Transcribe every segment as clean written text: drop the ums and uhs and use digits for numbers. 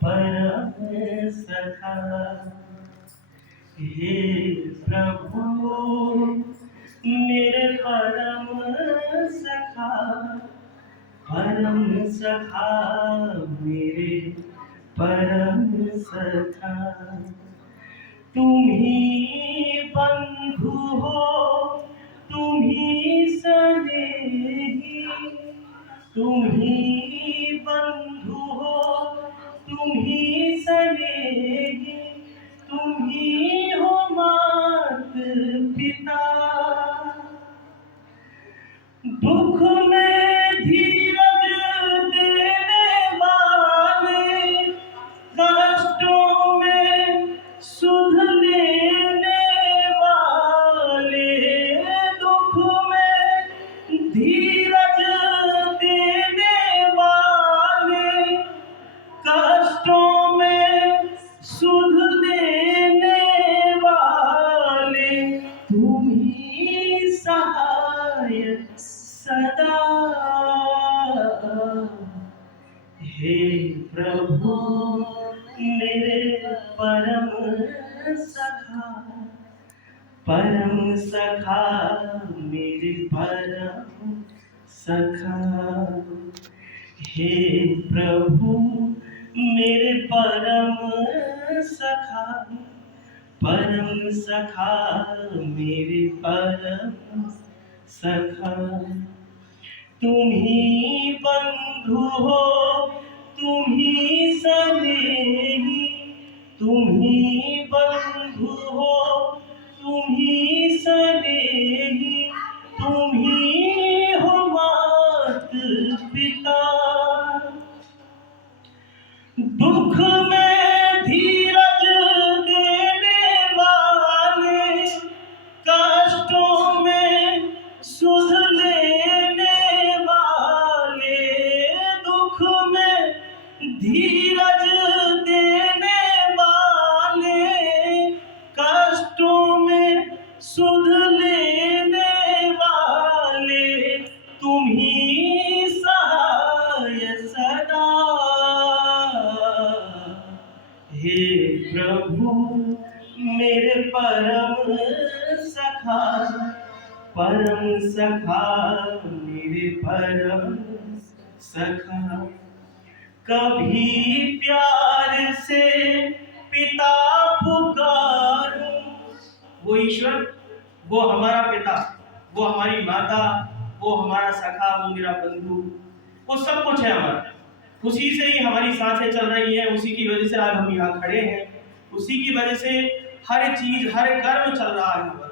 परम सखा। हे प्रभु मेरे परम सखा, परम सखा मेरे परम सखा। तुम ही बंधु हो, तुम ही स्नेही, तुम ही बंधु हो, तुम ही स्नेही, तुम ही हो मात पिता। दुख में धीरज देने वाले, कष्टों में सुध लेने वाले, दुख में धीरज देने वाले, कष्टों में सुध देने वाले, तुम ही सहाय सदा। हे प्रभु मेरे परम सखा, परम सखा मेरे परम सखा। हे प्रभु मेरे परम सखा, परम सखा मेरे परम सखा। तुम ही बंधु हो, तुम ही स्नेही, तुम ही बंधु हो, तुम ही स्नेही, तुम ही हो मात पिता। दुख में धीरज देने वाले, कष्टों में सुध लेने वाले, दुख में धीरज देने वाले, कष्टों में सुध लेने वाले, तुम ही सहाय सदा। हे प्रभु मेरे परम सखा, परम सखा मेरे परम सखा। कभी प्यार से पिता पुकारूं, वो ईश्वर, वो हमारा पिता, वो हमारी माता, वो हमारा सखा, वो मेरा बंधु, वो सब कुछ है हमारा। उसी से ही हमारी सांसें चल रही हैं, उसी की वजह से आज हम यहाँ खड़े हैं, उसी की वजह से हर चीज, हर कर्म चल रहा है हमारा।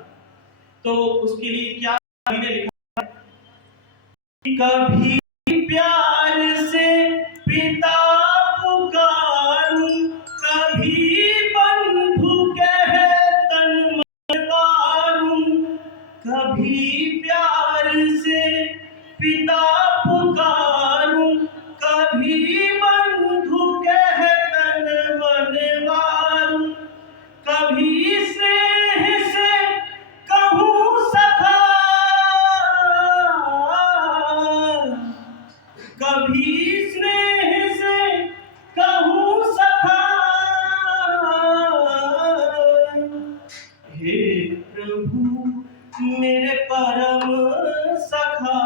तो उसके लिए क्या ने लिखा, कभी प्यार से पिता पुकारूं, कभी बंधु कह तन मन मारूं, कभी प्यार से पिता पुकारूं, कभी बंधु कह तन मन मारूं, कभी स्नेह से कहूं सखा, कभी स्नेह से कहूं सखा। हे प्रभु मेरे परम सखा,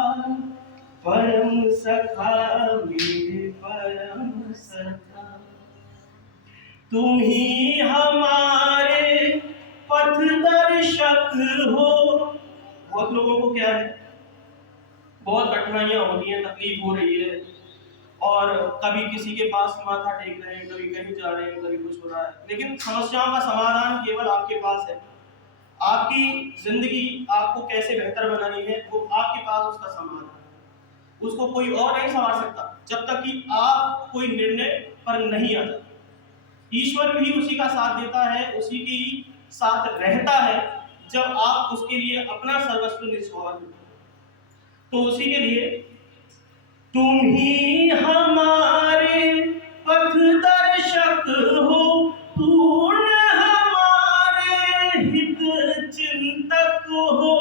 परम सखा मेरे परम सखा। तुम ही हमारे पथ दर्शक हो। बहुत लोगों को क्या है, बहुत कठिनाइयां होती हैं, तकलीफ हो रही है, और कभी किसी के पास माथा टेक रहे हैं, कभी कहीं जा रहे हैं, कभी कुछ हो रहा है, लेकिन समस्याओं का समाधान केवल आपके पास है। आपकी जिंदगी आपको कैसे बेहतर बनानी है, वो आपके पास उसका समाधान है। उसको कोई और नहीं संभाल सकता जब तक कि आप कोई निर्णय पर नहीं आ जाते। ईश्वर भी उसी का साथ देता है, उसी की साथ रहता है जब आप उसके लिए अपना सर्वस्व निछावर देते। तो उसी के लिए तुम ही हमारे पथ दर्शक हो, पूर्ण हमारे हित चिंतक हो,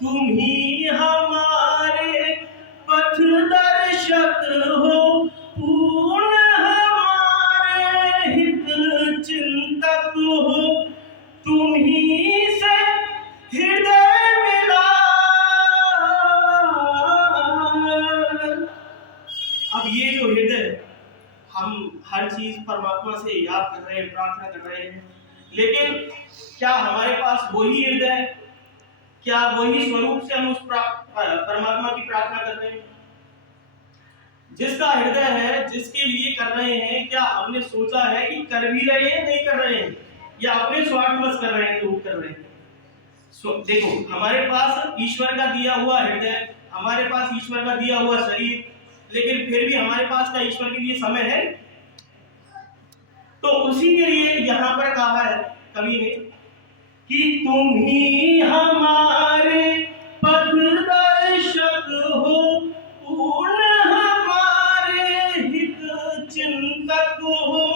तुम ही हमारे पथ दर्शक हो, पूर्ण हमारे हम हर चीज परमात्मा से याद कर रहे हैं, प्रार्थना कर रहे हैं, लेकिन क्या हमारे पास वही हृदय, क्या वही स्वरूप से हम उस परमात्मा की प्रार्थना कर रहे हैं? जिसका हृदय है, जिसके लिए कर रहे हैं, क्या हमने सोचा है कि कर भी रहे हैं, नहीं कर रहे हैं, या अपने स्वार्थवश कर रहे हैं, लोग कर रहे हैं? देखो, हमारे पास ईश्वर का दिया हुआ हृदय, हमारे पास ईश्वर का दिया हुआ शरीर, लेकिन फिर भी हमारे पास का ईश्वर के लिए समय है? तो उसी के लिए यहाँ पर कहा है कवि ने कि तुम ही हमारे पथदर्शक हो, पूर्ण हमारे हित चिंतक हो,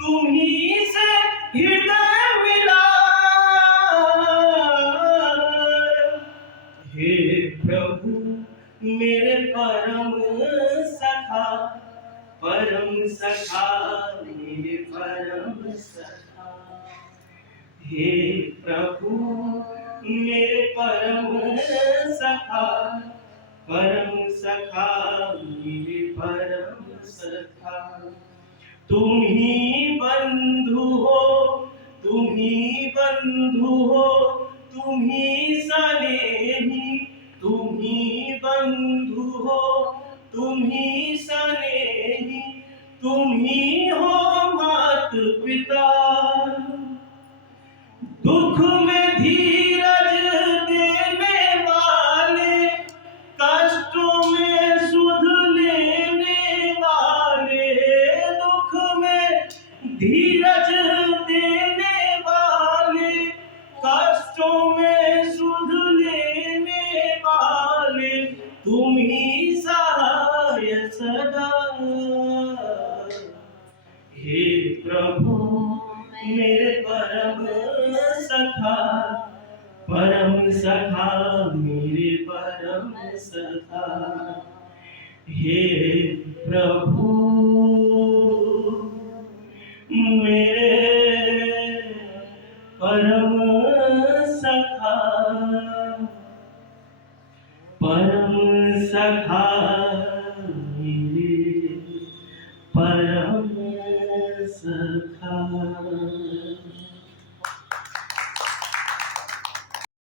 तुम ही से हृदय मिला। हे प्रभु मेरे परम सखा, परम सखा मेरे परम सखा, हे प्रभु मेरे परम सखा, परम सखा मेरे परम सखा, तुम ही बंधु हो, तुम ही बंधु हो, तुम ही सनेही, तुम ही बंधु हो, तुम ही सनेही, तुम ही हो मात पिता, दुख में धीरज देने वाले, कष्टों में सुध लेने वाले, दुख में धीरज देने वाले, कष्टों में सुध लेने वाले, तुम ही सहाय सदा। हे प्रभु मेरे परम सखा, परम सखा मेरे परम सखा, हे प्रभु मेरे परम सखा, परम सखा मेरे